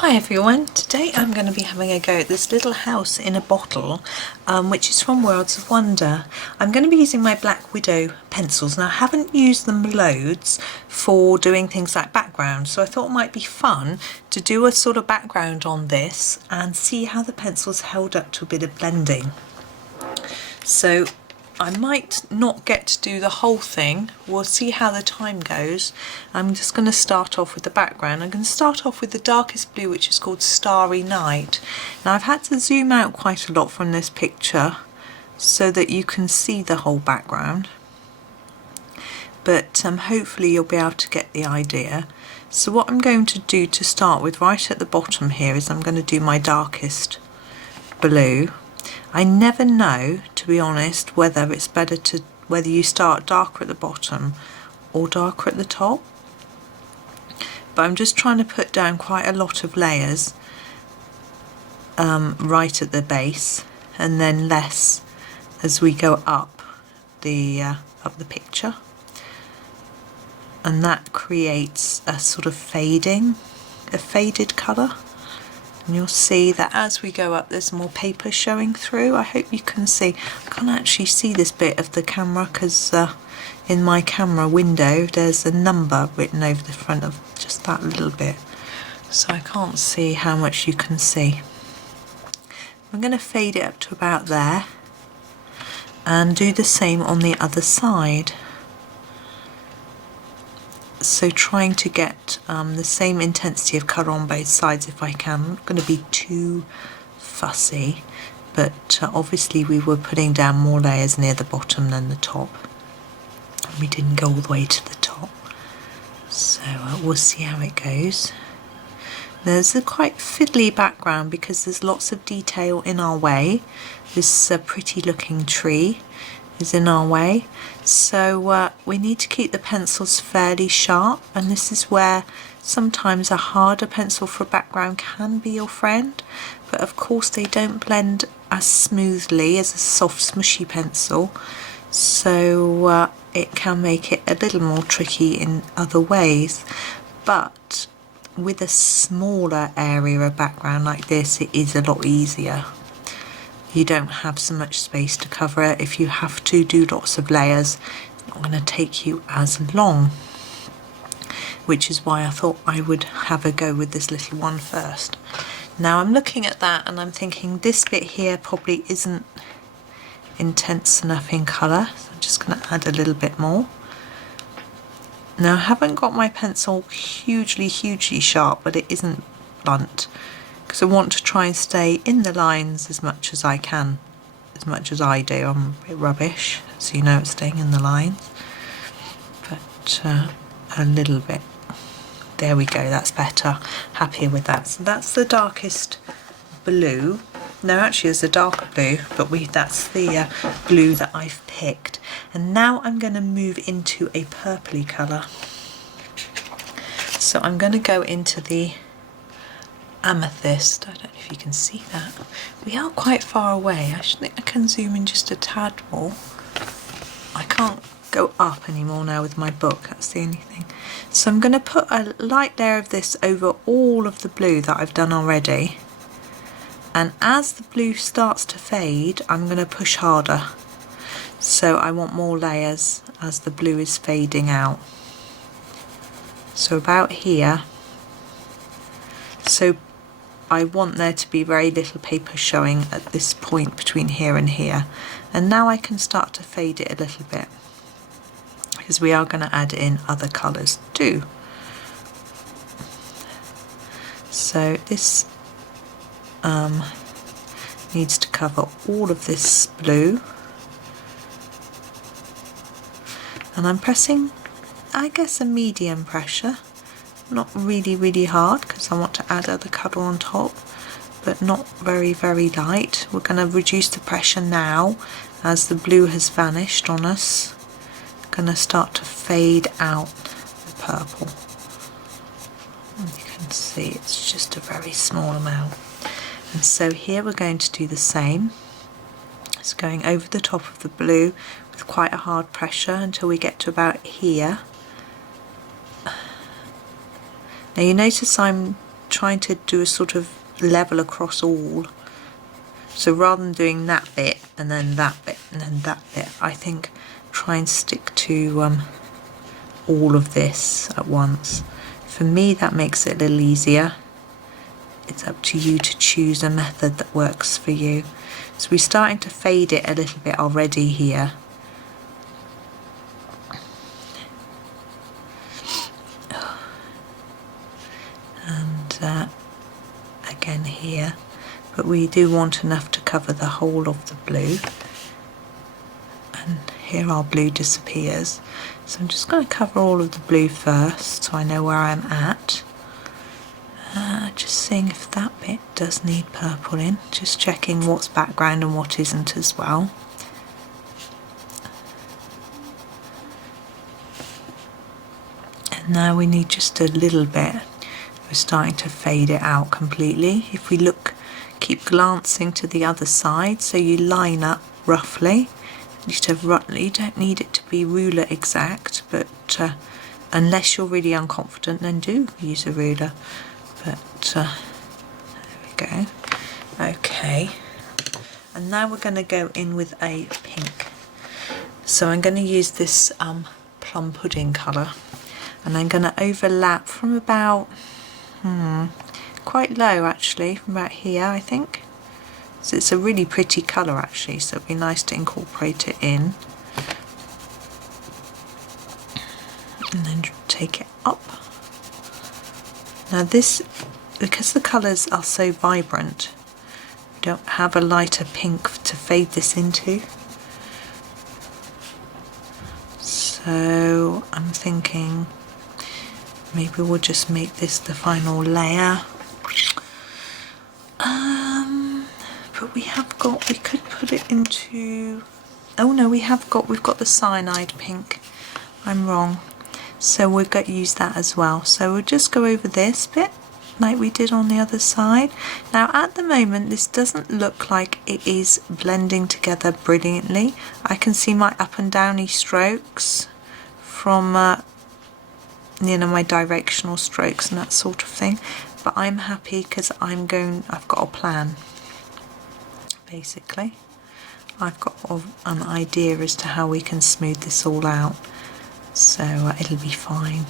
Hi everyone, today I'm going to be having a go at this little house in a bottle, which is from Worlds of Wonder. I'm going to be using my Black Widow pencils. Now I haven't used them loads for doing things like background, so I thought it might be fun to do a sort of background on this and see how the pencils held up to a bit of blending. So I might not get to do the whole thing. We'll see how the time goes. I'm just going to start off with the background. I'm going to start off with the darkest blue, which is called Starry Night. Now I've had to zoom out quite a lot from this picture so that you can see the whole background, but hopefully you'll be able to get the idea. So what I'm going to do to start with right at the bottom here is I'm going to do my darkest blue. I never know, to be honest, whether it's better to whether you start darker at the bottom or darker at the top, but I'm just trying to put down quite a lot of layers right at the base, and then less as we go up the picture, and that creates a sort of faded colour. And you'll see that as we go up there's more paper showing through. I hope you can see. I can't actually see this bit of the camera because in my camera window there's a number written over the front of just that little bit, so I can't see how much you can see. I'm going to fade it up to about there and do the same on the other side. So trying to get the same intensity of colour on both sides if I can. I'm not going to be too fussy, but obviously we were putting down more layers near the bottom than the top. We didn't go all the way to the top, so we'll see how it goes. There's a quite fiddly background because there's lots of detail in our way. This pretty looking tree is in our way, so we need to keep the pencils fairly sharp, and this is where sometimes a harder pencil for a background can be your friend, but of course they don't blend as smoothly as a soft smushy pencil, so it can make it a little more tricky in other ways. But with a smaller area of background like this, it is a lot easier. You don't have so much space to cover it. If you have to do lots of layers, it's not going to take you as long, which is why I thought I would have a go with this little one first. Now I'm looking at that and I'm thinking this bit here probably isn't intense enough in colour, so I'm just going to add a little bit more. Now I haven't got my pencil hugely sharp, but it isn't blunt, because I want to try and stay in the lines as much as I can, as much as I do. I'm a bit rubbish, so you know it's staying in the lines, but a little bit. There we go, that's better. Happier with that. So that's the darkest blue. No, actually it's a darker blue, but that's the blue that I've picked. And now I'm going to move into a purpley colour. So I'm going to go into the Amethyst. I don't know if you can see that. We are quite far away. I think I can zoom in just a tad more. I can't go up anymore now with my book, that's the only thing. So I'm going to put a light layer of this over all of the blue that I've done already, and as the blue starts to fade I'm going to push harder, so I want more layers as the blue is fading out. So about here. So I want there to be very little paper showing at this point between here and here, and now I can start to fade it a little bit, because we are going to add in other colours too. So this needs to cover all of this blue, and I'm pressing, I guess, a medium pressure. Not really hard, because I want to add other colour on top, but not very light. We're going to reduce the pressure now as the blue has vanished on us. Going to start to fade out the purple. And you can see it's just a very small amount. And so here we're going to do the same. It's going over the top of the blue with quite a hard pressure until we get to about here. Now you notice I'm trying to do a sort of level across all. So rather than doing that bit and then that bit and then that bit, I think try and stick to all of this at once. For me, that makes it a little easier. It's up to you to choose a method that works for you. So we're starting to fade it a little bit already here. And again here. But we do want enough to cover the whole of the blue. And here our blue disappears. So I'm just going to cover all of the blue first so I know where I'm at. Just seeing if that bit does need purple in. Just checking what's background and what isn't as well. And now we need just a little bit. We're starting to fade it out completely. If we look, keep glancing to the other side so you line up roughly. You don't need it to be ruler exact, but unless you're really unconfident, then do use a ruler. But there we go. Okay, and now we're going to go in with a pink. So I'm going to use this Plum Pudding colour, and I'm going to overlap from about quite low actually, from about here I think. So it's a really pretty colour actually, so it'd be nice to incorporate it in. And then take it up. Now this, because the colours are so vibrant, we don't have a lighter pink to fade this into. So I'm thinking maybe we'll just make this the final layer. But we could put it into, oh no, we've got the Cyanide Pink. I'm wrong. So we'll use that as well. So we'll just go over this bit like we did on the other side. Now at the moment this doesn't look like it is blending together brilliantly. I can see my up and downy strokes from my directional strokes and that sort of thing. But I'm happy because I've got a plan. Basically, I've got an idea as to how we can smooth this all out, so it'll be fine.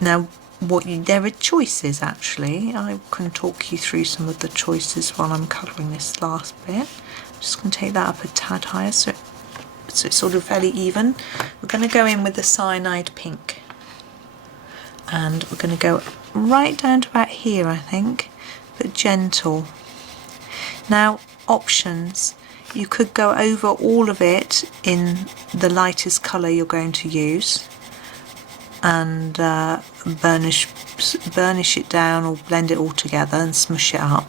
Now, there are choices actually. I can talk you through some of the choices while I'm colouring this last bit. I'm just going to take that up a tad higher so it's sort of fairly even. We're going to go in with the Cyanide Pink, and we're going to go right down to about here, I think, but gentle. Now, options. You could go over all of it in the lightest colour you're going to use and burnish it down or blend it all together and smush it up.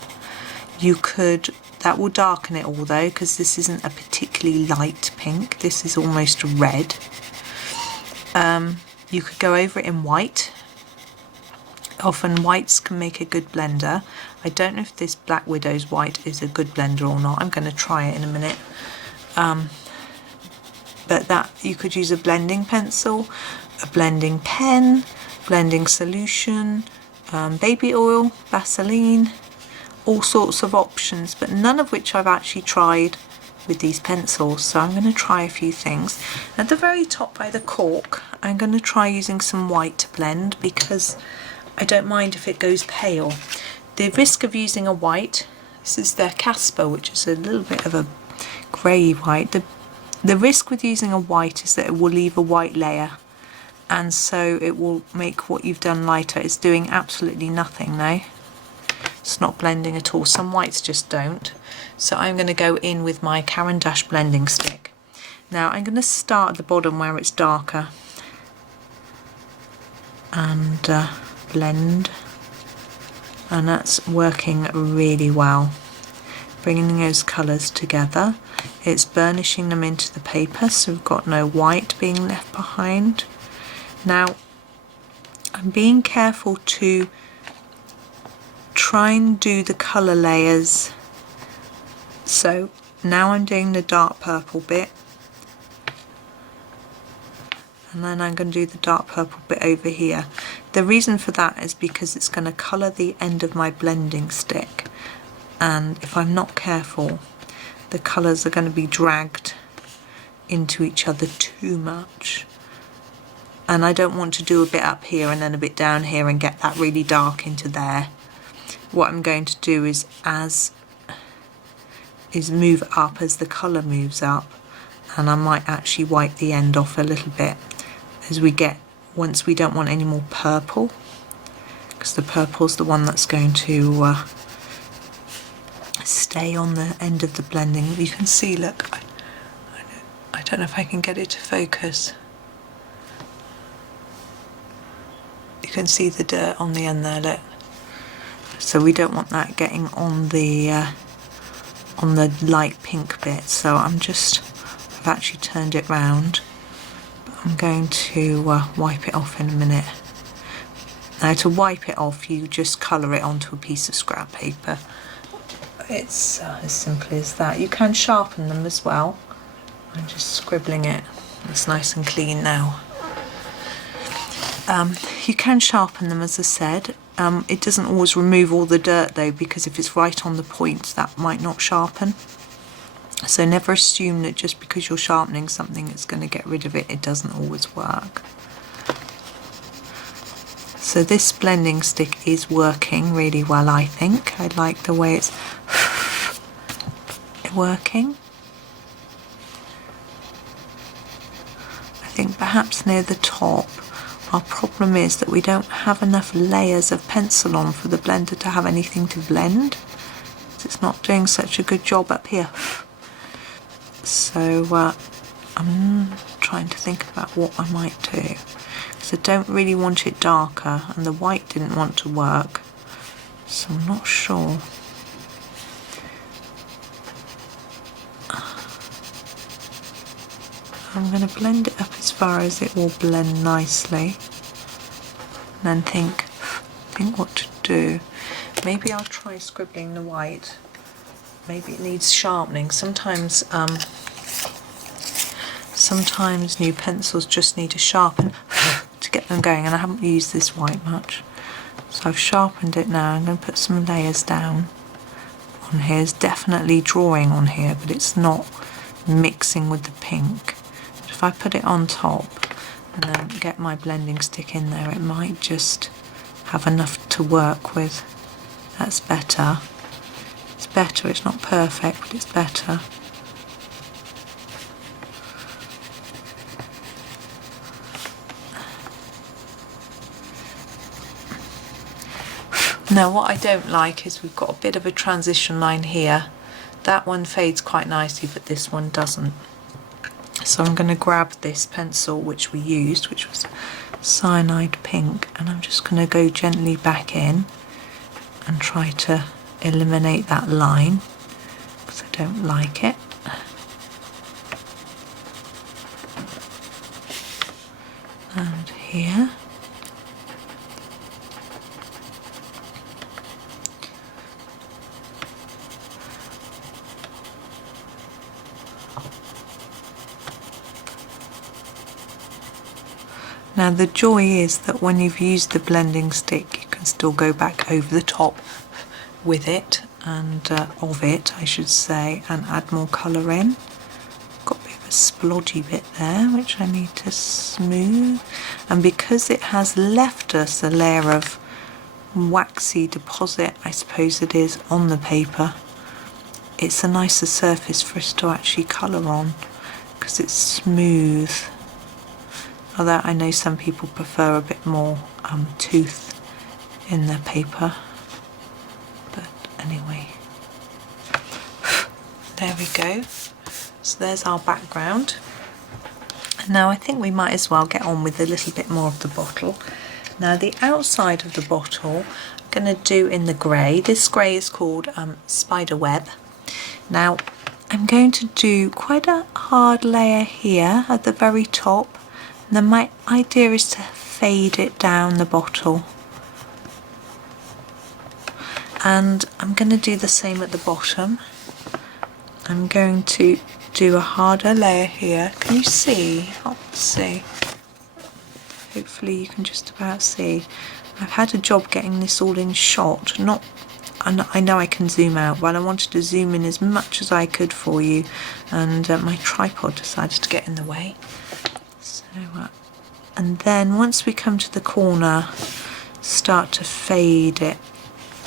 You could, that will darken it all though, because this isn't a particularly light pink. This is almost red. You could go over it in white. Often whites can make a good blender. I don't know if this Black Widow's white is a good blender or not. I'm going to try it in a minute. But that you could use a blending pencil, a blending pen, blending solution, baby oil, Vaseline, all sorts of options, but none of which I've actually tried with these pencils. So I'm going to try a few things. At the very top by the cork, I'm going to try using some white to blend because I don't mind if it goes pale. The risk of using a white, this is their Casper, which is a little bit of a grey white. The risk with using a white is that it will leave a white layer, and so it will make what you've done lighter. It's doing absolutely nothing now. It's not blending at all. Some whites just don't. So I'm going to go in with my Caran blending stick. Now I'm going to start at the bottom where it's darker and blend, and that's working really well. Bringing those colours together, it's burnishing them into the paper, so we've got no white being left behind. Now I'm being careful to try and do the colour layers. So now I'm doing the dark purple bit, and then I'm going to do the dark purple bit over here. The reason for that is because it's going to colour the end of my blending stick, and if I'm not careful the colours are going to be dragged into each other too much, and I don't want to do a bit up here and then a bit down here and get that really dark into there. What I'm going to do is move up as the colour moves up, and I might actually wipe the end off a little bit as we get, once we don't want any more purple, because the purple's the one that's going to stay on the end of the blending. You can see, look, I don't know if I can get it to focus. You can see the dirt on the end there, look. So we don't want that getting on the light pink bit. So I've actually turned it round. I'm going to wipe it off in a minute. Now to wipe it off, you just colour it onto a piece of scrap paper. It's as simple as that. You can sharpen them as well. I'm just scribbling it. It's nice and clean now. You can sharpen them, as I said. It doesn't always remove all the dirt though, because if it's right on the point, that might not sharpen. So never assume that just because you're sharpening something it's going to get rid of it. It doesn't always work. So this blending stick is working really well, I think. I like the way it's working. I think perhaps near the top our problem is that we don't have enough layers of pencil on for the blender to have anything to blend. It's not doing such a good job up here. So I'm trying to think about what I might do, because I don't really want it darker and the white didn't want to work, so I'm not sure. I'm going to blend it up as far as it will blend nicely, and then think what to do. Maybe I'll try scribbling the white. Maybe it needs sharpening. Sometimes new pencils just need to sharpen to get them going, and I haven't used this white much. So I've sharpened it now. I'm going to put some layers down on here. It's definitely drawing on here, but it's not mixing with the pink. But if I put it on top and then get my blending stick in there, it might just have enough to work with. That's better. It's better. It's not perfect, but it's better. Now what I don't like is we've got a bit of a transition line here. That one fades quite nicely, but this one doesn't. So I'm going to grab this pencil which we used, which was Cyanide Pink, and I'm just going to go gently back in and try to eliminate that line, because I don't like it. And here. Now the joy is that when you've used the blending stick, you can still go back over the top with it, and of it I should say, and add more colour in. Got a bit of a splodgy bit there which I need to smooth, and because it has left us a layer of waxy deposit, I suppose it is, on the paper, it's a nicer surface for us to actually colour on because it's smooth. Although I know some people prefer a bit more tooth in their paper, but anyway, there we go. So there's our background. Now I think we might as well get on with a little bit more of the bottle. Now the outside of the bottle I'm going to do in the grey. This grey is called Spiderweb. Now I'm going to do quite a hard layer here at the very top. And then my idea is to fade it down the bottle, and I'm going to do the same at the bottom. I'm going to do a harder layer here. Can you see? Let's see. hopefully you can just about see. I've had a job getting this all in shot, and I know I can zoom out, but I wanted to zoom in as much as I could for you, and my tripod decided to get in the way. So, and then once we come to the corner, start to fade it,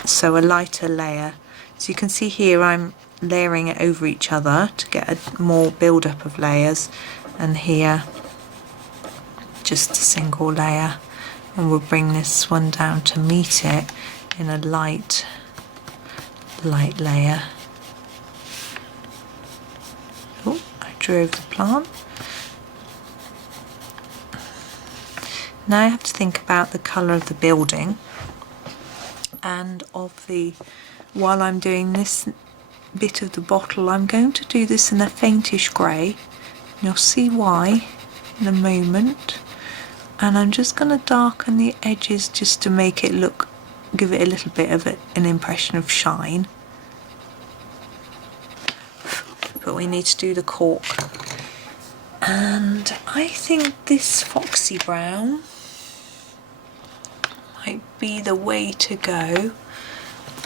so a lighter layer. So you can see here I'm layering it over each other to get a more build-up of layers, and here just a single layer, and we'll bring this one down to meet it in a light layer. Oh, I drew over the plant. Now I have to think about the colour of the building, and while I'm doing this bit of the bottle, I'm going to do this in a faintish grey. You'll see why in a moment. And I'm just going to darken the edges just to make it give it a little bit of an impression of shine. But we need to do the cork. And I think this Foxy Brown might be the way to go.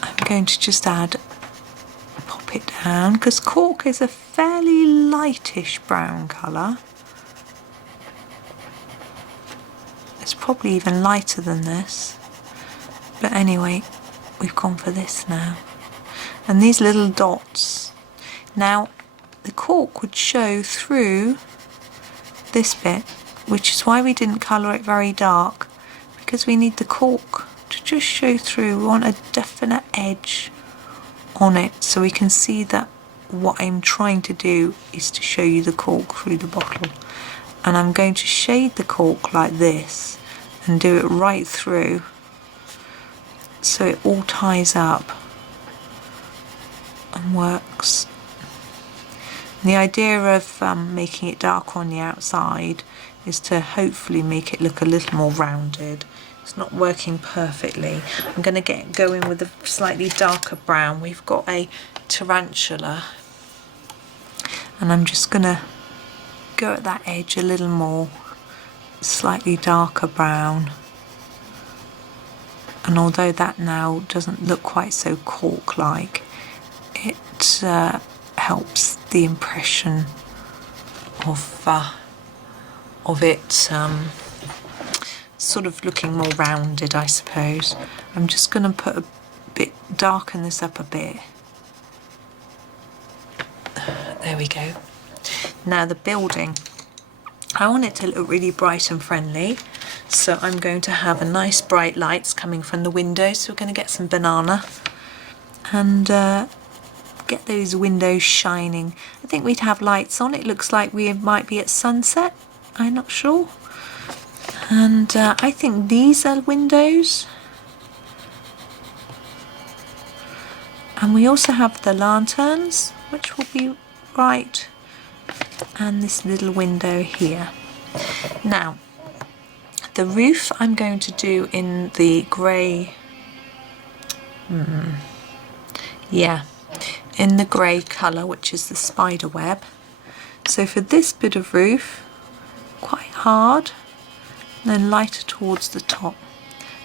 I'm going to just pop it down, because cork is a fairly lightish brown colour. It's probably even lighter than this, but anyway, we've gone for this now. And these little dots, now the cork would show through this bit, which is why we didn't colour it very dark, because we need the cork to just show through. We want a definite edge on it, so we can see that what I'm trying to do is to show you the cork through the bottle. And I'm going to shade the cork like this and do it right through so it all ties up and works. And the idea of making it darker on the outside is to hopefully make it look a little more rounded. It's not working perfectly. I'm going to get going with a slightly darker brown. We've got a Tarantula, and I'm just going to go at that edge a little more, slightly darker brown. And although that now doesn't look quite so cork-like, it helps the impression of it sort of looking more rounded, I suppose. I'm just going to darken this up a bit. There we go. Now the building, I want it to look really bright and friendly, so I'm going to have a nice bright lights coming from the windows. So we're going to get some banana and get those windows shining. I think we'd have lights on. It looks like we might be at sunset, I'm not sure. And I think these are windows. And we also have the lanterns, which will be right, and this little window here. Now, the roof I'm going to do in the grey, in the grey colour, which is the Spiderweb. So for this bit of roof, quite hard, and then lighter towards the top.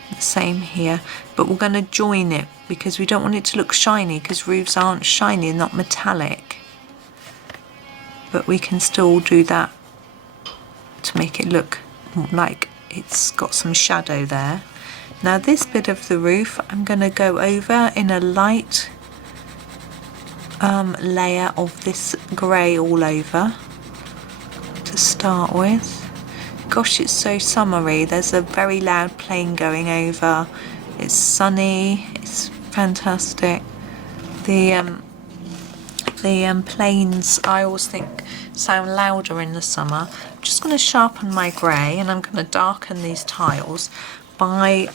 The same here, but we're going to join it because we don't want it to look shiny, because roofs aren't shiny, not metallic. But we can still do that to make it look like it's got some shadow there. Now this bit of the roof I'm going to go over in a light layer of this grey all over to start with. Gosh, it's so summery. There's a very loud plane going over. It's sunny. It's fantastic. The planes, I always think, sound louder in the summer. I'm just going to sharpen my grey, and I'm going to darken these tiles by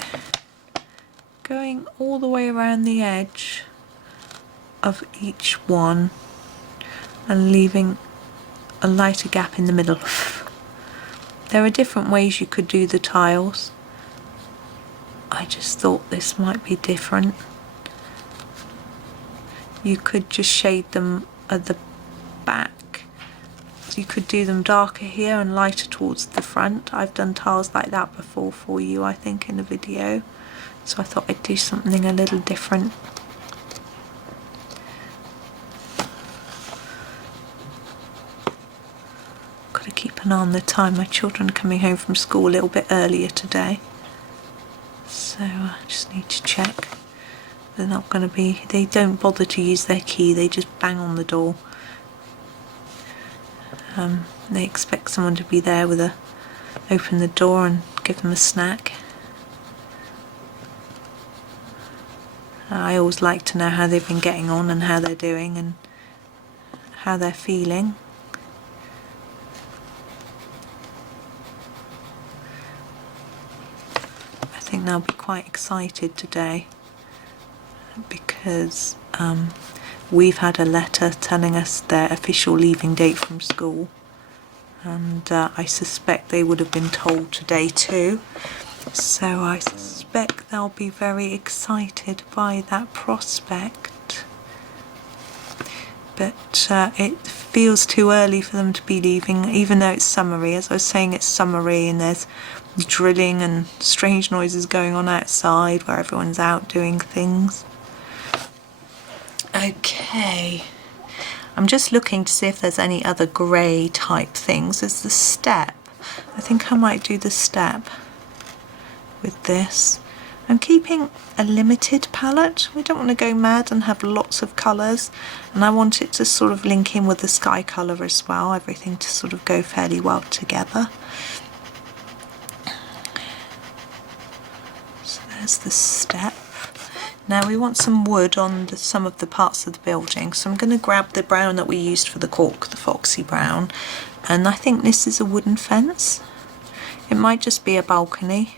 going all the way around the edge of each one and leaving a lighter gap in the middle. There are different ways you could do the tiles. I just thought this might be different. You could just shade them at the back You could do them darker here and lighter towards the front. I've done tiles like that before for you, I think, in a video. So I thought I'd do something a little different. Got to keep an eye on the time. My children are coming home from school a little bit earlier today. So I just need to check. They're not going to be, they don't bother to use their key, they just bang on the door. They expect someone to be there with open the door and give them a snack. I always like to know how they've been getting on and how they're doing and how they're feeling. I think they'll be quite excited today because we've had a letter telling us their official leaving date from school, and I suspect they would have been told today too, so I suspect they'll be very excited by that prospect. But it feels too early for them to be leaving, even though it's summery. As I was saying, it's summery and there's drilling and strange noises going on outside where everyone's out doing things. Okay, I'm just looking to see if there's any other grey type things. There's the step. I think I might do the step with this. I'm keeping a limited palette. We don't want to go mad and have lots of colours, and I want it to sort of link in with the sky colour as well, everything to sort of go fairly well together. So there's the step. Now we want some wood on some of the parts of the building, so I'm going to grab the brown that we used for the cork, the Foxy Brown, and I think this is a wooden fence. It might just be a balcony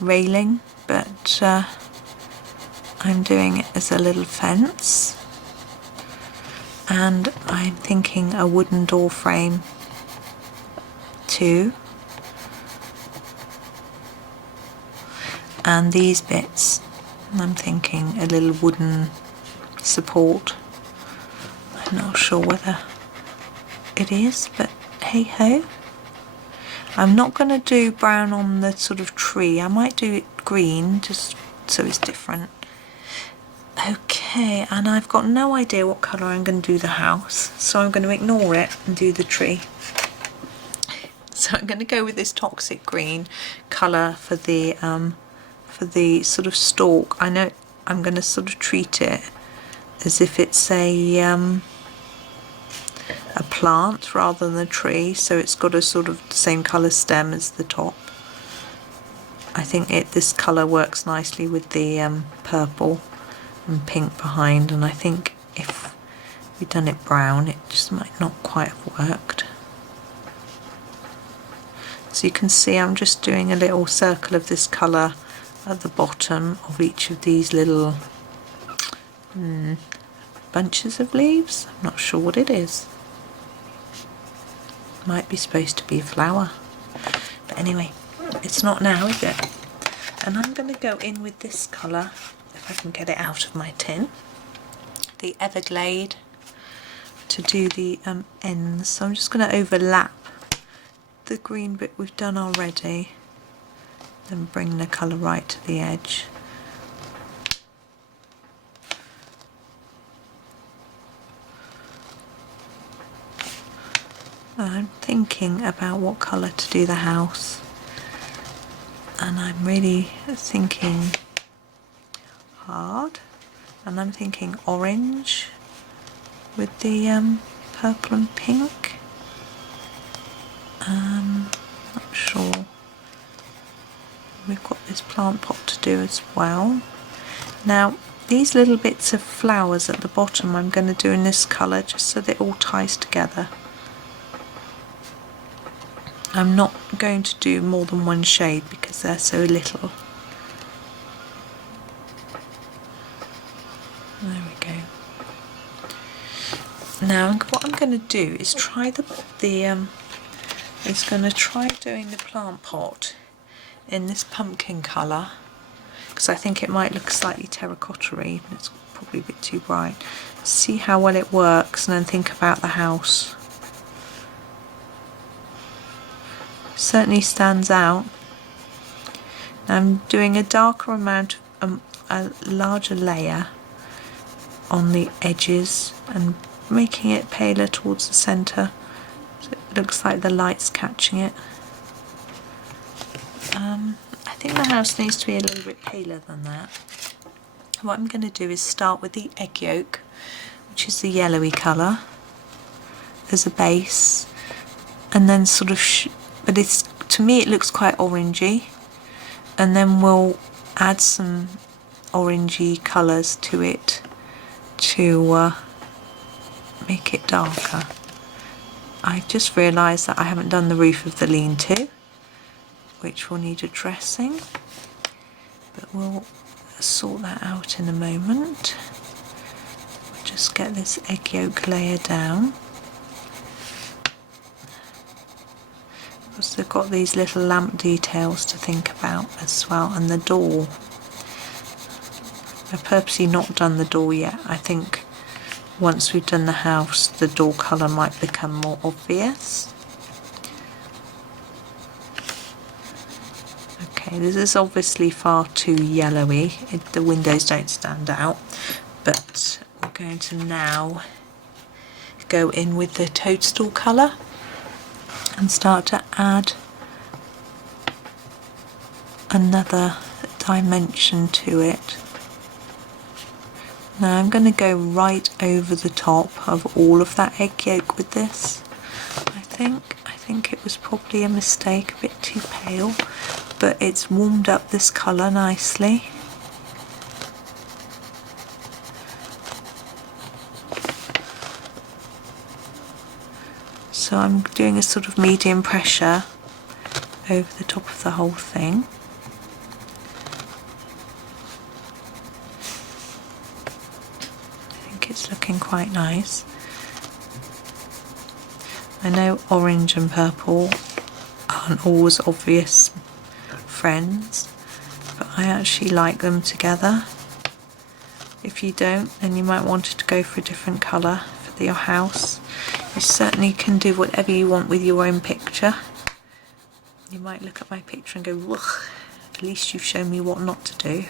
railing, but I'm doing it as a little fence, and I'm thinking a wooden door frame too, and these bits I'm thinking a little wooden support. I'm not sure whether it is, but hey ho. I'm not going to do brown on the sort of tree. I might do it green just so it's different. Okay, and I've got no idea what colour I'm going to do the house, so I'm going to ignore it and do the tree. So I'm going to go with this toxic green colour for the sort of stalk. I know I'm going to sort of treat it as if it's a plant rather than a tree, so it's got a sort of the same colour stem as the top. I think this colour works nicely with the purple and pink behind, and I think if we'd done it brown it just might not quite have worked. So you can see I'm just doing a little circle of this colour at the bottom of each of these little bunches of leaves. I'm not sure what it is. Might be supposed to be a flower, but anyway, it's not now, is it? And I'm going to go in with this colour, if I can get it out of my tin, the Everglade, to do the ends. So I'm just going to overlap the green bit we've done already, then bring the colour right to the edge. I'm thinking about what colour to do the house, and I'm really thinking hard, and I'm thinking orange with the purple and pink. Not sure. We've got this plant pot to do as well. Now these little bits of flowers at the bottom I'm going to do in this colour just so that it all ties together. I'm not going to do more than one shade because they're so little. There we go. Now what I'm going to do is try try doing the plant pot in this pumpkin colour, because I think it might look slightly terracotta-y, but it's probably a bit too bright. See how well it works and then think about the house. certainly stands out. I'm doing a darker amount, a larger layer on the edges and making it paler towards the centre, so it looks like the light's catching it. I think the house needs to be a little bit paler than that. What I'm going to do is start with the egg yolk, which is the yellowy colour, as a base, and then sort of, but it's, to me it looks quite orangey, and then we'll add some orangey colours to it to make it darker. I just realised that I haven't done the roof of the lean-to, which will need addressing, but we'll sort that out in a moment. We'll just get this egg yolk layer down. Because they've got these little lamp details to think about as well, and the door. I've purposely not done the door yet. I think once we've done the house, the door colour might become more obvious. Okay, this is obviously far too yellowy. The windows don't stand out, but we're going to now go in with the Toadstool colour and start to add another dimension to it. Now I'm going to go right over the top of all of that egg yolk with this. I think it was probably a mistake, a bit too pale, but it's warmed up this colour nicely. So I'm doing a sort of medium pressure over the top of the whole thing. I think it's looking quite nice. I know orange and purple aren't always obvious friends, but I actually like them together. If you don't, then you might want to go for a different colour for your house. You certainly can do whatever you want with your own picture. You might look at my picture and go, "Ugh, at least you've shown me what not to do."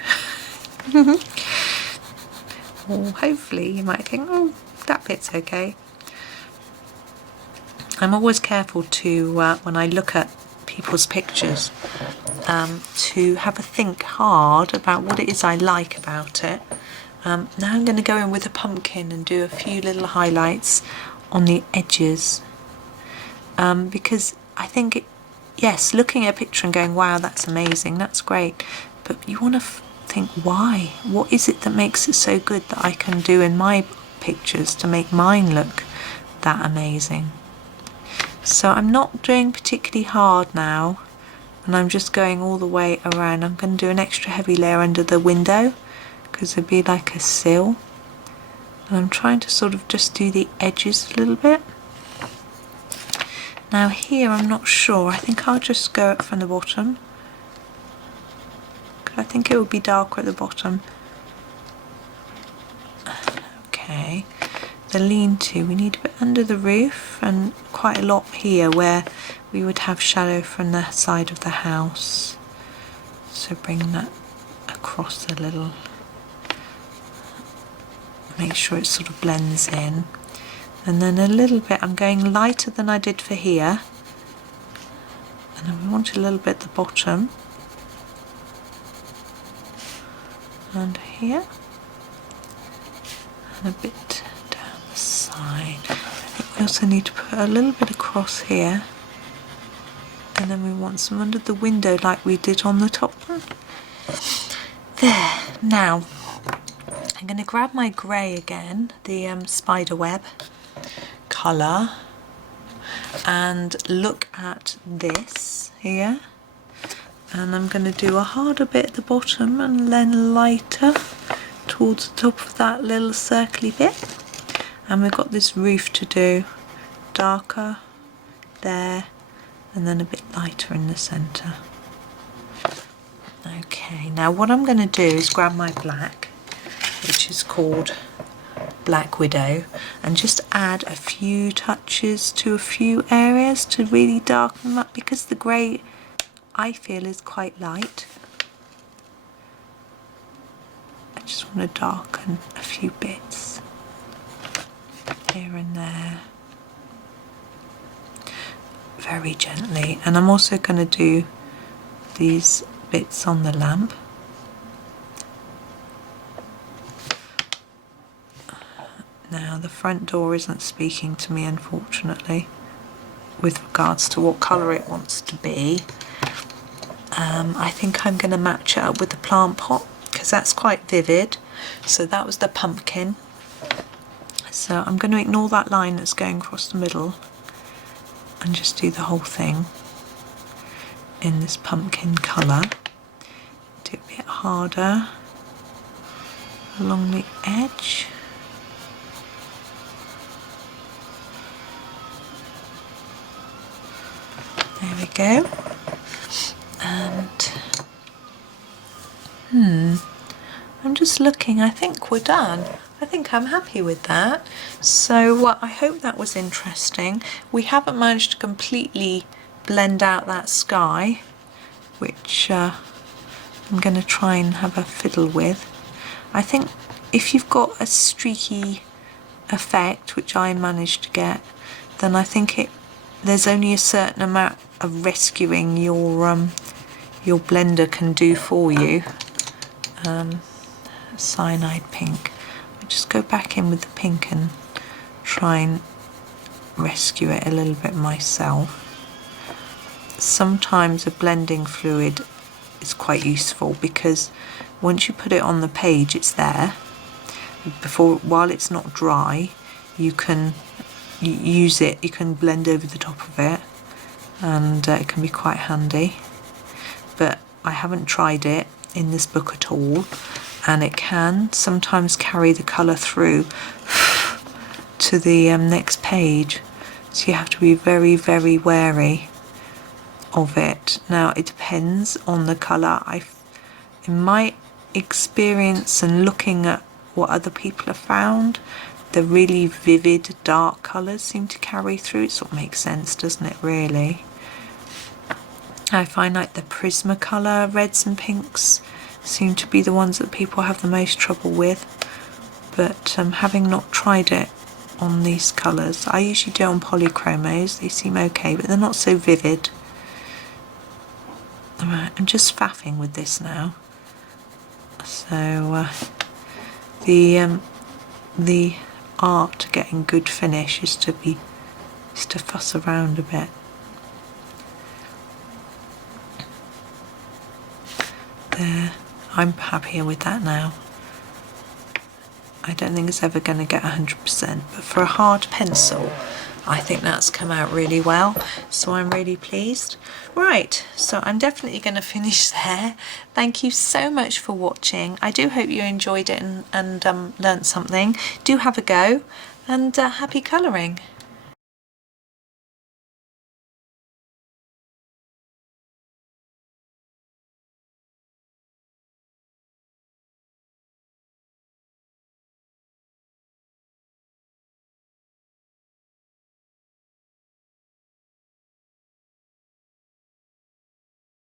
Or hopefully you might think, "Oh, that bit's okay." I'm always careful to, when I look at people's pictures, to have a think hard about what it is I like about it. Now I'm going to go in with a pumpkin and do a few little highlights on the edges, because I think, yes, looking at a picture and going, wow, that's amazing, that's great, but you want to think, why? What is it that makes it so good that I can do in my pictures to make mine look that amazing? So I'm not doing particularly hard now, and I'm just going all the way around. I'm going to do an extra heavy layer under the window because it'd be like a sill, and I'm trying to sort of just do the edges a little bit. Now here I'm not sure, I think I'll just go up from the bottom. I think it would be darker at the bottom. Okay. The lean-to, we need a bit under the roof and quite a lot here where we would have shadow from the side of the house. So bring that across a little. Make sure it sort of blends in. And then a little bit, I'm going lighter than I did for here. And then we want a little bit at the bottom. And here. And a bit side. I think we also need to put a little bit across here, and then we want some under the window like we did on the top one. There. Now I'm going to grab my grey again, the Spiderweb colour, and look at this here, and I'm going to do a harder bit at the bottom and then lighter towards the top of that little circly bit. And we've got this roof to do, darker there, and then a bit lighter in the centre. Okay, now what I'm going to do is grab my black, which is called Black Widow and just add a few touches to a few areas to really darken them up, because the grey I feel is quite light. I just want to darken a few bits here and there, very gently. And I'm also going to do these bits on the lamp. Now the front door isn't speaking to me, unfortunately, with regards to what colour it wants to be. I think I'm going to match it up with the plant pot because that's quite vivid. So that was the pumpkin. So I'm going to ignore that line that's going across the middle and just do the whole thing in this pumpkin colour. Do it a bit harder along the edge. There we go. And I'm just looking, I think we're done. I think I'm happy with that. So I hope that was interesting. We haven't managed to completely blend out that sky, which I'm going to try and have a fiddle with. I think if you've got a streaky effect, which I managed to get, then I think there's only a certain amount of rescuing your blender can do for you. Cyanide Pink. I'll just go back in with the pink and try and rescue it a little bit myself. Sometimes a blending fluid is quite useful because once you put it on the page, it's there. While it's not dry, you can use it, you can blend over the top of it, and it can be quite handy. But I haven't tried it in this book at all, and it can sometimes carry the colour through to the next page, so you have to be very, very wary of it. Now it depends on the colour. In my experience and looking at what other people have found, the really vivid dark colours seem to carry through. It sort of makes sense, doesn't it, really? I find like the Prismacolor reds and pinks seem to be the ones that people have the most trouble with, but having not tried it on these colours, I usually do on polychromos, they seem okay, but they're not so vivid. Alright, I'm just faffing with this now. So the art to getting good finish is to fuss around a bit. There, I'm happier with that now. I don't think it's ever going to get 100%, but for a hard pencil, I think that's come out really well, so I'm really pleased. Right, so I'm definitely going to finish there. Thank you so much for watching. I do hope you enjoyed it and learnt something. Do have a go, and happy colouring.